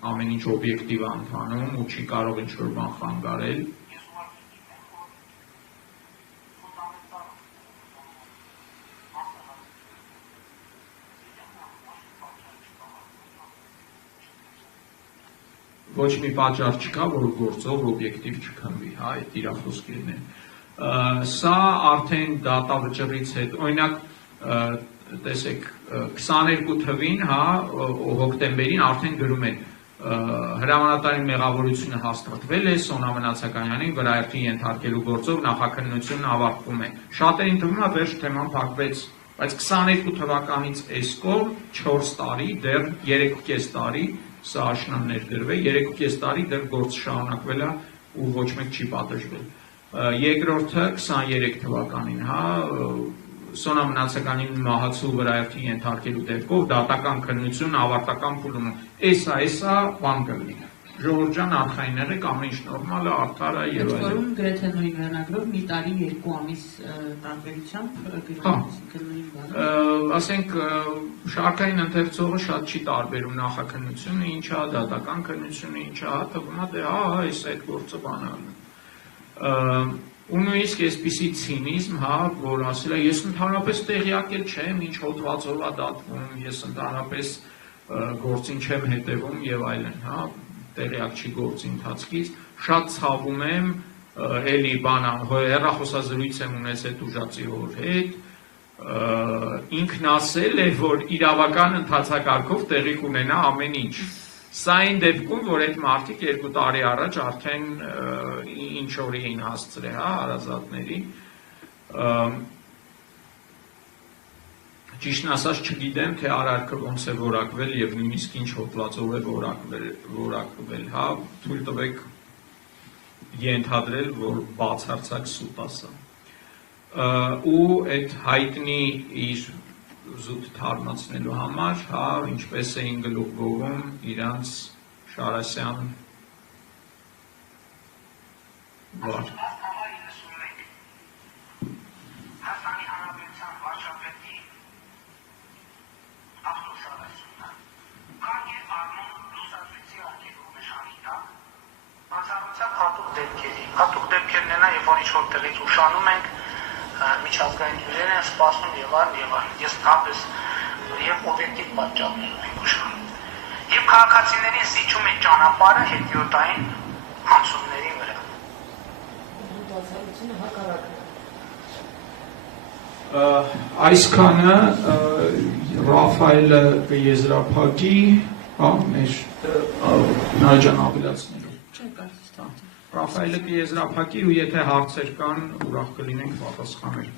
ամեն ինչ օբյեկտիվ է ընթանում ու չի կարող ինչ-որ բան խանգարել։ Ոչ մի պատճառ չկա, որ գործով օբյեկտիվ չքննվի, հա, այդ իր խոսքերն են։ Սա արդեն դատավճռից հետ, օրինակ, տեսեք, 22 թվին, հա, հոկտեմբերին արդեն գրում են հրամանատարի մեղավորությունը հաստատվել է, Սոնա Մնացականյանին վրայերթի ենթարկելու գործով նախաքննությունն ավարտվում է։ Շատերին թվում է վերջ թեման փակվեց, բայց 22 թվականից այս կողմ 4 տարի, դեռ 3.5 տարի սա աշնան ներդրվել, 3.5 տարի դեռ գործ շարունակվել է ու ոչ մեկ չի պատժվել։ Երկրորդը 23 թվականին, հա, Սոնա Մնացականին մահացու վրայերթի ենթարկելու դեպքով դատական քննություն ավարտական փուլում էսա բան կլինի։ Ժողովուրդ ջան, արխային եղեք, ամեն ինչ նորմալ է, արդար է եւ այլն։ Որում գրեթե նույն վերնագրով մի տարի 2 ամիս տարբերությամբ գրում բանը։ Ասենք շարքային ընթերցողը շատ չի տարբերում նախաքննությունը ինչ է, դատական քննությունը ինչ է, թվում է դե հա, այս այդ գործը բանալն։ Ու նույնիսկ այսպիսի ցինիզմ, հա, որ ասել է, ես ընդհանրապես տեղյակ չեմ, ինչ հոդվածով է դատվում, ես ընդհանրապես գործին չեմ հետևում եւ այլն, հա, տեղյակ չի գործի ընթացքից, շատ ցավում եմ, էլի բանա, հեռախոսազրույց եմ ունեցել ուժածի հոր հետ, ինքն ասել է, որ իրավական ընթացակարգով տեղի կունենա ամեն ինչ։ Սա այն դեպքում, որ այդ մարդիկ 2 տարի առաջ արդեն ինչ օրի էին հասցրել, հա, հարազատների, ճիշտն ասած չգիտեմ, թե արարքը ոնց է որակվել եւ նույնիսկ ինչ հոդվածով է որակվել, հա, թույլ տվեք ենթադրել, որ բացարձակ սուտ ասա։ Ու այդ հայտնի իր զուտ թարմացնելու համար, հա, ինչպես էին գլուխ գովում իրանց Շարասյան վար։ Հատուկ դեպքերն են, երբ որ ինչ-որ տեղից ուշանում ենք, միջազգային հյուրեր են սպասում եւ այլն, ես թափես եւ օբյեկտիվ պատճառներով ենք ուշանում։ Եվ քաղաքացիներին զիջում է ճանապարհը հետիոտային անցումների վրա։ Այսքանը Ռաֆայելը կեզրափակի, հա, մեր նայջան ավելացնելու։ Չէ, կարծես թե։ Ռաֆայելը կիեզրափակի ու եթե հարցեր կան, ուրախ կլինենք պատասխանել։